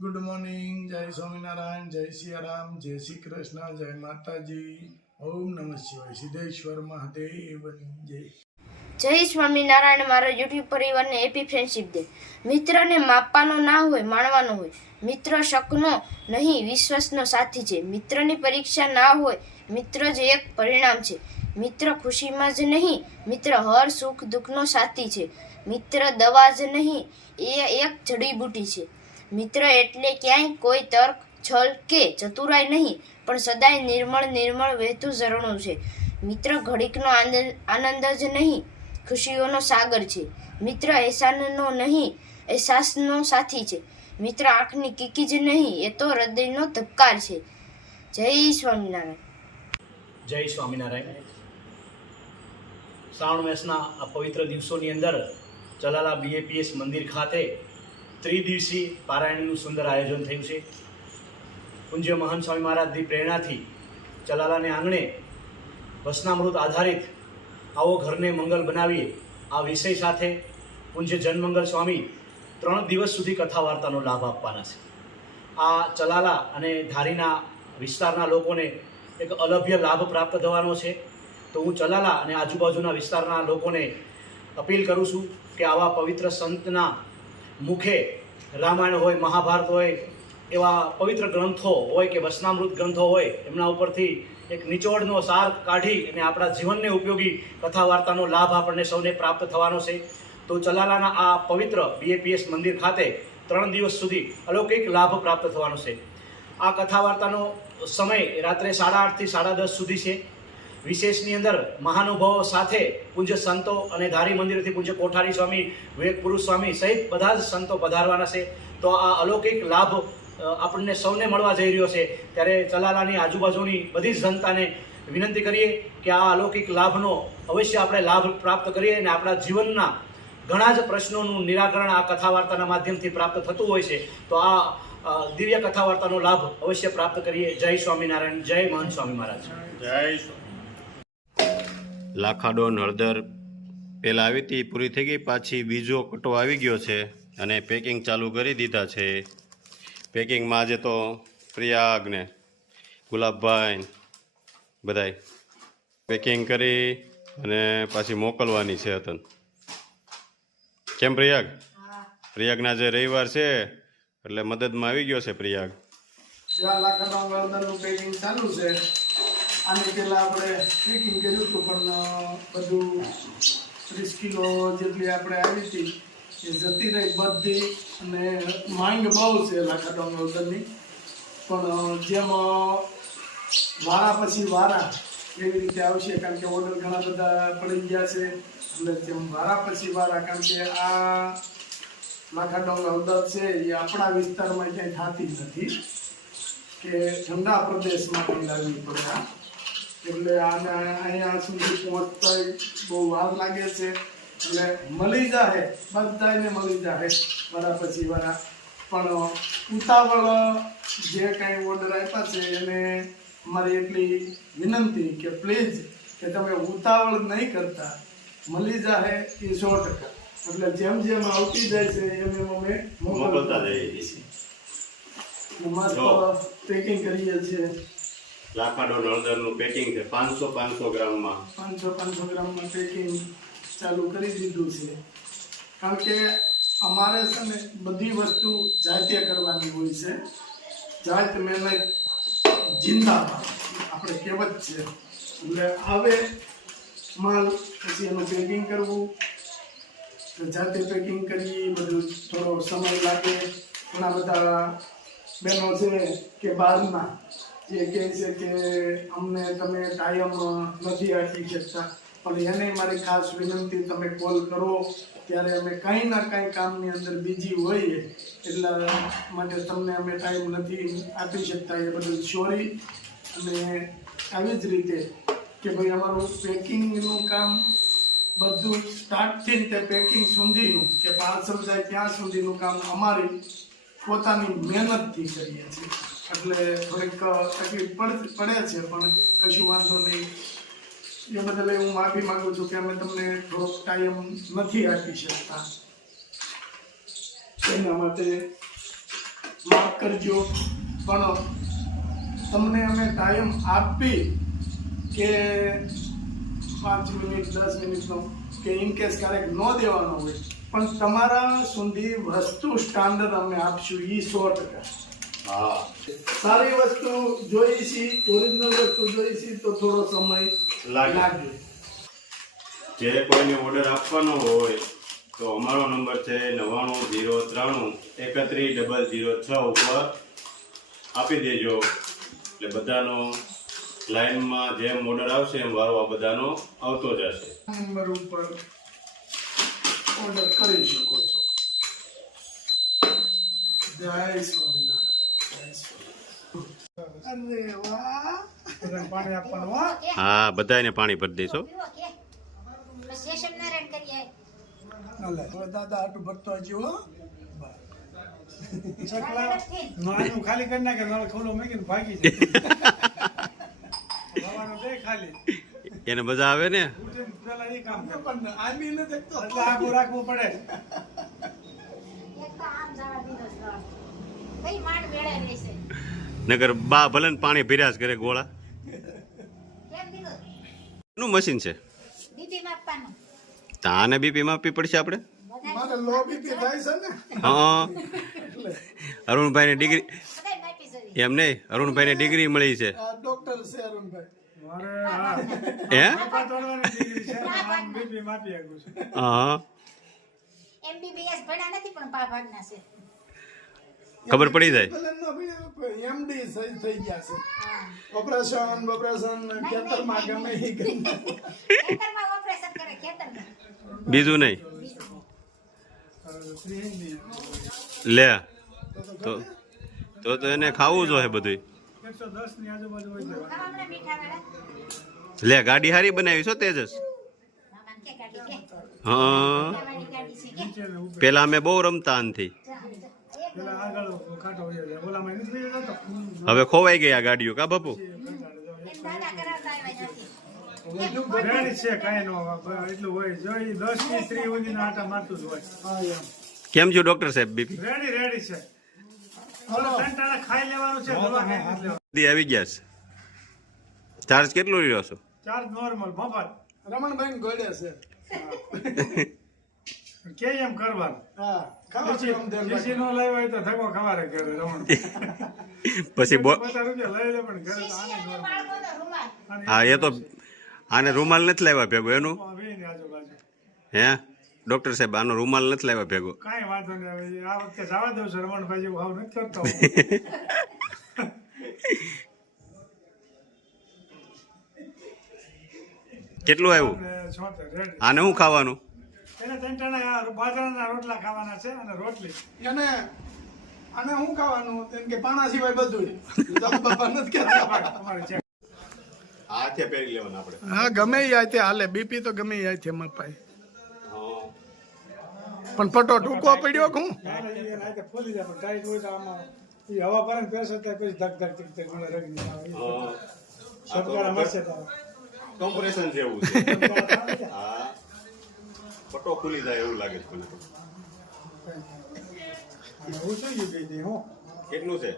Good morning, જય સ્વામિનારાયણ, જય સિયારામ, જય શ્રી કૃષ્ણ, જય માતાજી, ઓમ નમઃ શિવાય, સિદ્ધેશ્વર મહાદેવની જય. જય સ્વામિનારાયણ. મારા યુટ્યુબ પરિવારને હેપી ફ્રેન્ડશિપ ડે. મિત્રને માપવાનો ના હોય, માણવાનો હોય. મિત્ર શકનો નહીં, વિશ્વાસનો સાથી છે. મિત્રની પરીક્ષા ના હોય, મિત્ર જ એક પરિણામ છે. મિત્ર ખુશીમાં જ નહીં, મિત્ર હર સુખ દુઃખનો સાથી છે. મિત્ર દવા જ નહીં, એ એક જડીબુટી છે. મિત્ર એટલે ક્યાંય કોઈ તર્ક, છલ કે ચતુરાઈ નહીં, પણ સદાય નિર્મળ વહેતું ઝરણું છે. મિત્ર ઘડીકનો આનંદ જ નહીં, ખુશીઓનો સાગર છે. મિત્ર એહસાનનો નહીં, અહેસાસનો સાથી છે. મિત્ર આંખની કીકી જ નહીં, એ તો હૃદયનો ધબકાર છે. જય સ્વામિનારાયણ. જય સ્વામિનારાયણ. શ્રાવણ માસના આ પવિત્ર દિવસોની અંદર ચલાલા BAPS મંદિર ખાતે ત્રિદિવસીય પારાયણનું સુંદર આયોજન થયું છે. પૂજ્ય મહાન સ્વામી મહારાજની પ્રેરણાથી ચલાલાને આંગણે વસનામૃત આધારિત આવો ઘરને મંગલ બનાવીએ આ વિષય સાથે પૂજ્ય જનમંગલ સ્વામી 3 દિવસ સુધી કથા વાર્તાનો લાભ આપવાના છે. આ ચલાલા અને ધારીના વિસ્તારના લોકોને એક અલભ્ય લાભ પ્રાપ્ત થવાનો છે. તો હું ચલાલા અને આજુબાજુના વિસ્તારના લોકોને અપીલ કરું છું કે આવા પવિત્ર સંતના મુખે રામાયણ હોય, મહાભારત હોય, એવા પવિત્ર ગ્રંથો હોય કે વચનામૃત ગ્રંથો હોય, એમના ઉપરથી એક નિચોડનો સાર કાઢી અને આપણા જીવનને ઉપયોગી કથા વાર્તાનો લાભ આપણને સૌને પ્રાપ્ત થવાનો છે. તો ચલાલાના આ પવિત્ર BAPS મંદિર ખાતે 3 દિવસ સુધી અલૌકિક લાભ પ્રાપ્ત થવાનો છે. આ કથા વાર્તાનો સમય રાત્રે 8:30 થી 10:30 સુધી છે. વિશેષની અંદર મહાનુભાવો સાથે પૂજ્ય સંતો અને ધારી મંદિરથી પૂજ્ય કોઠારી સ્વામી, વિવેક પુરુષ સ્વામી સહિત બધા જ સંતો પધારવાના છે. તો આ અલૌકિક લાભ આપણને સૌને મળવા જઈ રહ્યો છે. ત્યારે ચલાલાની આજુબાજુની બધી જ જનતાને વિનંતી કરીએ કે આ અલૌકિક લાભનો અવશ્ય આપણે લાભ પ્રાપ્ત કરીએ અને આપણા જીવનના ઘણા જ પ્રશ્નોનું નિરાકરણ આ કથા વાર્તાના માધ્યમથી પ્રાપ્ત થતું હોય છે. તો આ દિવ્ય કથા વાર્તાનો લાભ અવશ્ય પ્રાપ્ત કરીએ. જય સ્વામિનારાયણ, જય મહાન સ્વામી મહારાજ. જય લાખાડોન હળદર પહેલાં આવી હતી, પૂરી થઈ ગઈ, પાછી બીજો કટો આવી ગયો છે અને પેકિંગ ચાલુ કરી દીધા છે. પેકિંગમાં આજે તો પ્રયાગ ને ગુલાબભાઈ બધાય પેકિંગ કરી અને પાછી મોકલવાની છે. હતન કેમ પ્રયાગના જે રવિવાર છે એટલે મદદમાં આવી ગયો છે પ્રયાગ. લાખાડોન હળદરનું પેકિંગ ચાલુ છે. આને પહેલાં આપણે પેકિંગ કર્યું હતું, પણ બધું 30 કિલો જેટલી આપણે આવી હતી એ જતી રહી બધી. અને માંગ બહુ છે લાખાડોન હળદરની, પણ જેમ વારા પછી વારા એવી રીતે આવશે, કારણ કે ઓર્ડર ઘણા બધા પડી ગયા છે. એટલે જેમ વારા પછી વારા, કારણ કે આ લાખાડોન હળદર છે એ આપણા વિસ્તારમાં ક્યાંય થતી નથી, કે ઠંડા પ્રદેશમાં લાવવી પડે. એટલે આને અહીંયા સુધી પહોંચતા બહુ વાર લાગે છે. એટલે મળી જાય, બધાને મળી જાય વારા પછી વારા. પણ ઉતાવળ જે કાંઈ ઓર્ડર આપ્યા છે એને અમારી એટલી વિનંતી કે પ્લીઝ કે તમે ઉતાવળ નહીં કરતા, મળી જાય એ 100%. એટલે જેમ જેમ આવતી જાય છે એમ એમ અમે મોકલતા જઈએ છીએ. મસ્ત પેકિંગ કરીએ છીએ. લાખાડોન હળદરનું પેકિંગ છે 500 ગ્રામમાં 500 ગ્રામમાં પેકિંગ ચાલુ કરી દીધું છે. કારણ કે અમારે છે ને બધી વસ્તુ જાતે કરવાની હોય છે. જાત મહેનત જિંદાબાદ આપણે કહેવત છે. એટલે આવે માલ પછી એનું પેકિંગ કરવું, જાતે પેકિંગ કરી, બધું થોડો સમય લાગે. ઘણા બધા બહેનો છે કે બહારના જે કહે છે કે અમને તમે ટાઈમ નથી આપી શકતા, પણ એને મારી ખાસ વિનંતી, તમે કોલ કરો ત્યારે અમે કાંઈ ના કાંઈ કામની અંદર બીજી હોઈએ એટલા માટે તમને અમે ટાઈમ નથી આપી શકતા, એ બધું સોરી. અને આવી જ રીતે કે ભાઈ અમારું પેકિંગનું કામ બધું સ્ટાર્ટથી તે પેકિંગ સુધીનું કે પાર્સલ જાય ત્યાં સુધીનું કામ અમારી પોતાની મહેનતથી કરીએ છીએ, એટલે થોડીક તકલીફ પડે છે, પણ કશું વાંધો નહીં. એ બદલે હું માફી માંગુ છું કે અમે તમને થોડોક ટાઈમ નથી આપી શકતા, એના માટે માફ કરજો. પણ તમને અમે ટાઈમ આપી કે 5 મિનિટ 10 મિનિટનો કે ઇન કેસ ક્યારેક ન દેવાનો હોય, પણ તમારા સુધી વસ્તુ સ્ટાન્ડર્ડ અમે આપશું, એ 100%. હા, સારી વસ્તુ જોઈ છે, ઓરિજિનલ વસ્તુ જોઈ છે તો થોડો સમય લાગે. જે કોઈને ઓર્ડર આપવાનો હોય તો અમારો નંબર છે 9903313006 ઉપર આપી દેજો, એટલે બધાનો લાઈનમાં જેમ ઓર્ડર આવશે એમ વારો આ બધાનો આવતો જશે. નંબર ઉપર ઓર્ડર કરી શકો છો. જય સ્વામિનારાયણ, જય સ્વામિનારાયણ. અરે વાહ, પાણી આપવાનું. હા, હા, બધાને પાણી ભરી દઈશું. હાલે. હવે દાદા આટલું ભરતો હજી હો. નાનું ખાલી કરી નાખે, નળ ખોલો મૂકીને ભાગી જાય. ખાલી એને મજા આવે ને. પેલા એ કામ કરે. પણ આની નથી દેખતો. એટલે આગળ રાખવું પડે. નગર બા ભલે ને પાણી ભીરાશ કરે ગોળા. નું મશીન છે, તાને બીપી માપવી પડશે આપણે. મારે લો બીપી થાય છે ને. હા, અરુણભાઈ ને ડિગ્રી એમ નહીં, અરુણભાઈ ને ડિગ્રી મળી છે. આ ડોક્ટર છે અરુણભાઈ. મારે હા હે? કપા તોડવાની ડિગ્રી છે. આમ બીપી માપી શકું છું. હા, MBBS ભણ્યા નથી પણ ભાગના છે. ખબર પડી જાય. એમડી થઈ ગયા છે. ઓપરેશન ખેતરમાં ગમે એ ગમે. ખેતરમાં ઓપરેશન કરે ખેતરમાં. બીજું નહીં લે તો એને ખાવું જોઈએ બધું. 110 ની આજુબાજુ હોય છે. ખાવાના મીઠા વાળા લે, ગાડી હારી બનાવી છો તેજસ. મામાને કે ગાડી કે હા, ખાવાની ગાડી છે કે નીચે ને ઉપર. પેલા અમે બહુ રમતા આનથી, પેલા આગળ ખાટો હોય છે. ઓલામાં નથી થઈ જતો. હવે ખોવાઈ ગયા ગાડીઓ કા બાપુ. એમ દાદા કરાવતા આવ્યા નથી. રેડી છે, કાંઈ ન હોય. એટલું હોય જો ઈ 10 ની સ્ત્રી સુધી આટા મારતું જ હોય. હા એમ. કેમ છો ડોક્ટર સાહેબ? બીપી રેડી છે. ઓલા સંટાણા ખાઈ લેવાનું છે, દવા ખાઈ નથી લેવાની. આવી ગયા છે. ચાર્જ કેટલો રહ્યો છો? ચાર્જ નોર્મલ મફત. રમણભાઈ ગોળે છે. કે એમ કરવાનું. હા, ખાવા પીવાનું ધ્યાન એસી નો લાવ્યો હોય તો ધક્કો ખવારે કરે રમણ. પછી 50 રૂપિયા લઈ લે પણ ઘરે તો આને normal. બાળકોનો રૂમાલ. આને હા, એ તો આને રૂમાલ નથી લાવ્યા ભેગો એનું. વેની આજુબાજુ. હે ડોક્ટર સાહેબ, આનો રૂમાલ નથી લાવ્યા ભેગો. કાંઈ વાંધો નહીં. હવે આ વખતે જવા દઉં છું. રમણભાઈ જેવું ભાવ નથી કરતો હું. કેટલું આવ્યું? અને 76 રેડી. આને શું ખાવાનું? એને સંટાણા બાજરાના રોટલા ખાવાના છે અને રોટલી. એને અને શું ખાવાનું એમ કે પાણા સિવાય બધું બાપા નથી કહેતા. તમારે છે. હાથે પહેરી લેવાના આપણે. હા, ગમે એ આતે હાલે. બીપી તો ગમે એ આતે મપાય. પણ પટો ટૂંકો પડ્યો હું. ના, ના, ઈ રાતે ફૂલી જાય પણ ટાઈટ હોય તો આમાં ઈ હવા પડે ને પ્રેશર થાય પછી ધક ધક ધક ધક મને રગી આવે. સટકારા મળશે તો કોમ્પ્રેશન જેવું છે. હા, પટો ખુલી જાય એવું લાગે છે મને. અને હું શું ગયું કઈ હું કેટલું છે?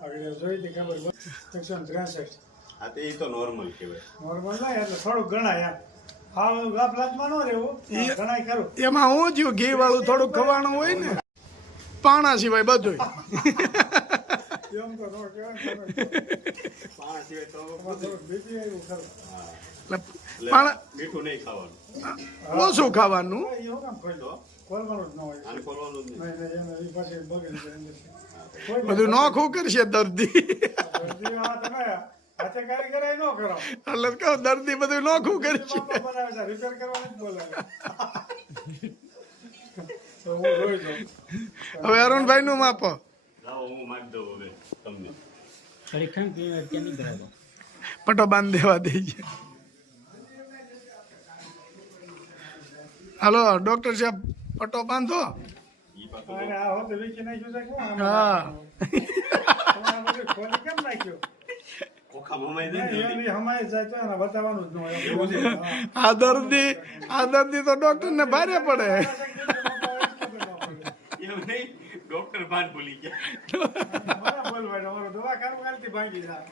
આગળ જોઈ હતી ખબર 163. આ તો એ તો નોર્મલ કહેવાય. નોર્મલ ના એટલે થોડુંક ગણાય એમ. હા, ગાફલાતમાં ન રહેવું ગણાય ખરું. એમાં હું થયું ઘી વાળું થોડુંક ખવાનું હોય ને, પાણા સિવાય બધું. એમ તો ન કહેવાય ને તમે. પાણા સિવાય તો થોડુંક બીપી આવ્યું ખરું. પાણા મીઠું નહીં ખાવાનું. ઓછું ખાવાનું. એ હું કામ ખોલ્યો ખોલવાનું જ ન હોય. આને ખોલવાનું જ નહીં. નહીં નહીં એને એ પાછી બગડી જાય અંદરથી. બધું નોખું કરશે દર્દી. દર્દીમાં તમે હાથે કારીગરી ન કરો. એટલે કહું દર્દી બધું નોખું કરશે. બનાવે છે રિપેર કરવાનું જ બોલાવે. તો હું જોઈ જાઉં. હવે અરુણભાઈ નું માપો. લાવો હું મારી દઉં હવે તમને. પટો બાંધ દેવા દેજે. હાલો ડોક્ટર સાહેબ પટો બાંધો. અને આ હોત વીખી નાખ્યું છે કેમ આમ? હા તમે આ બધું ખોલી કેમ નાખ્યું? ઓખા મમાઈ દે નહીં, એની હમાય જાય તો એને બતાવવાનું જ ન હોય. હા. આ દર્દી તો ડોક્ટર ને ભારે પડે. એવું નહીં ડોક્ટર ભાન ભૂલી ગયા. મને બોલવાય ને, અમારો દવાખાનું કાલથી ભાંગી જાય.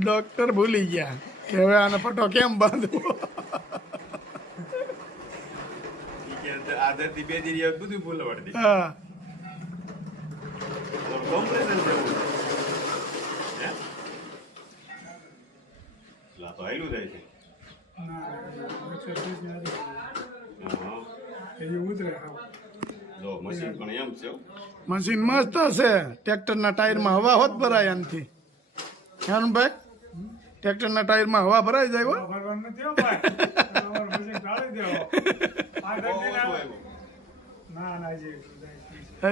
ડોક્ટર ભૂલી ગયા કે હવે આને પટો કેમ બાંધવો. આદરથી બે દિન બધું ભૂલવાડ દે. હા કોમ્પ્રેશન થયું હે લા તો આયલું જાય છે. ના, ઓછો ચીજ નથી. હા એ ઉતરે હાવ. જો મશીન પણ એમ છે હો. મશીન મસ્ત હશે. ટ્રેક્ટરના ટાયરમાં હવા હોત ભરાય આનથી. ભાઈ ટ્રેક્ટરના ટાયરમાં હવા ભરાઈ જાય હો. ભગવાન નથી હો ભાઈ. તમારું મશીન ટાળી દેવો. આ દર્દીને આવો. ના ના જી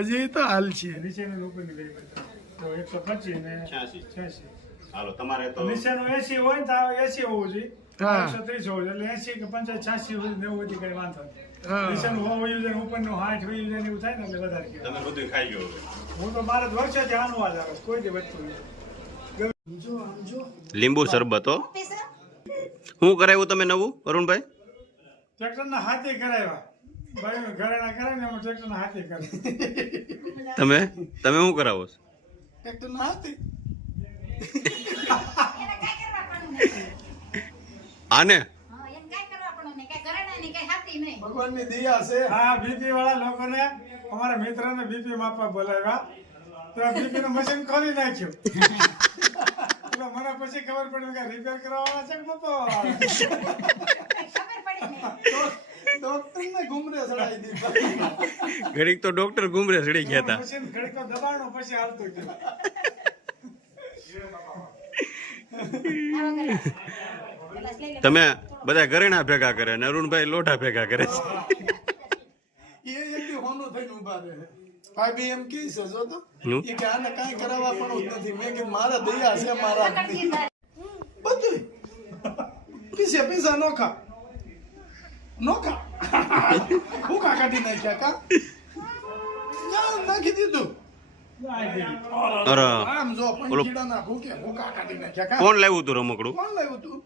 હજી તો હાલ છે. નીચેનું ઉપરની લઈ બધા. તો 125 ને 86. 86. હાલો તમારે તો નીચેનું 80 હોય ને તો 80 હોવું જોઈએ. હા. 130 હોવું જોઈએ. એટલે 80 કે 85 86 90 સુધી કઈ વાંધો નહીં. હા. નીચેનું હોવું જોઈએ ને ઉપરનું 60 હોવું જોઈએ ને એવું થાય ને એટલે વધારે કહેવાય. તમે બધું ખાઈ ગયો હવે. હું તો મારે વર્ષોથી આનું આ જ આવે. કોઈ દી બચતું નહીં. લીંબુ શરબત હો. પીસું? શું કરાવ્યું તમે નવું અરુણભાઈ? ટ્રેક્ટરના હાથે કરાવ્યા. ભાઈ ઘરેણા કરાવે ને એમાં ટ્રેક્ટરના હાથે કરે. તમે શું કરાવો છો? ટ્રેક્ટરના હાથે એને કાંઈ કરવા પડતું નથી. આને હા, એને કાંઈ કરવા પડતું નહીં. કાંઈ ઘરેણાં નહીં, કાંઈ હાથી નહીં. ભગવાનની દયા છે. આ બીપી વાળા લોકોને અમારા મિત્રને બીપી માપવા બોલાવ્યા તો બીપી નું મશીન ખોલી નાખ્યું. એટલે મને પછી ખબર પડી કે રિપેર કરાવવાના છે કે માપવા કાંઈ ખબર પડી નહીં. ડોક્ટરને ઘૂમરે ચડાવી દીધા. ઘડીક તો ડોક્ટર ગુમરે ચડી ગયા હતા. મશીન ઘડીકો દબાણું પછી હાલતું ગયું. ગ્લાસ લઈ લે. તમે બધા ઘરેણા ભેગા કરે અને અરુણભાઈ લોઢા ભેગા કરે છે. એ એકદી હોનું થઈને ઊભા રહે. ભાઈ એમ કહે છે જો તો હું? એ કે આને કાંઈ કરાવવા પણ જ નથી. મેં કીધું મારા દયા છે મારા પકડતી તારે. બધું પીસે નોખા ભૂકા કાઢી નાખ્યા કા નાખી દીધું. અરે આમ જો પંખીડાના ભૂકા કાઢી નાખ્યા કા. કોણ લાવ્યું તું રમકડું? કોણ લાવ્યું તું?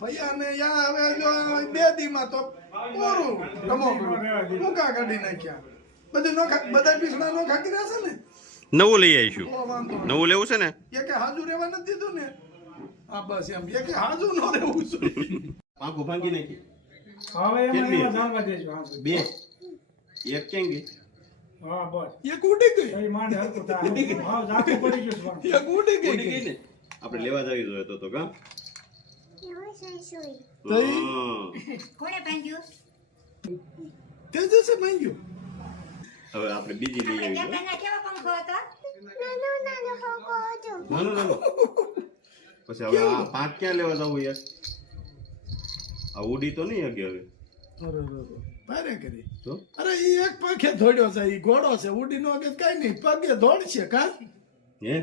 ભૈયા ને યા હવે જો 2 દીમાં તો પૂરું રમકડું ભૂકા કાઢી નાખ્યા. બધું નોખા બધા પીસમાં નોખા કર્યા છે ને. નવું લઈ આવીશું. તો વાંધો નહીં. નવું લેવું છે ને? એ કે હાજુ રહેવા નથી દીધું ને. હા બસ એમ એ કે હાજુ ન રહેવું છે. પાંખું ભાંગી નાખી. હવે કેટલી? એમાં જાણવા દેજો. હા, બે એક કેમ ગઈ? હા બસ એક ઉડી ગઈ. કઈ માંડ હરકું થાય. હા જાખું પડી ગયું છે પણ. એક ઉડી ગઈ. ઉડી ગઈ ને? આપણે લેવા જવી જોઈએ તો કા? તો ઈ હા. કોણે ભાંગ્યું? તે દિવસે માંગ્યું. હવે આપણે બીજી લઈ આપણે આવી. ત્યાં કેવો પંખો હતો? નાનો પછી હવે આ પાંચ ક્યાં લેવા જવું યાર? આ ઉડી તો નહીં હગે હવે. ભારે કરી. જો અરે ઈ એક પગે દોડ્યો છે. ઈ ઘોડો છે. ઉડી નો કે કઈ નહીં. પગે દોડશે કા. હે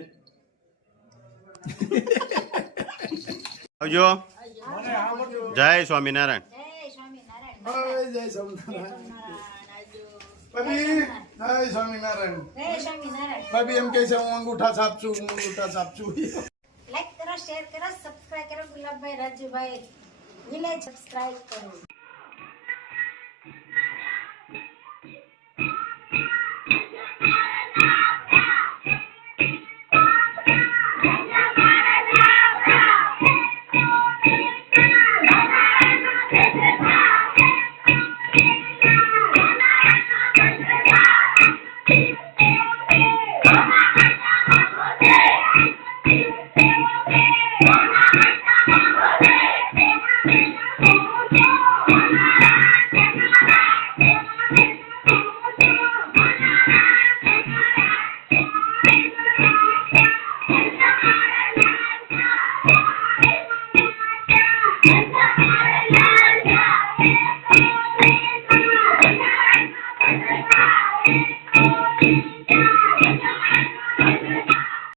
આવજો. મને આ બધું જય સ્વામિનારાયણ. જય સ્વામિનારાયણ. જય જય સ્વામિનારાયણ. આવજો. ભાભી જય સ્વામિનારાયણ. જય સ્વામિનારાયણ. ભાભી એમ કહે છે હું અંગૂઠા છાપશું. લાઈક કરો, શેર કરો, સબસ્ક્રાઇબ કરો. ગુલાબભાઈ, રાજુભાઈ વિલેજ સબસ્ક્રાઇબ કરો.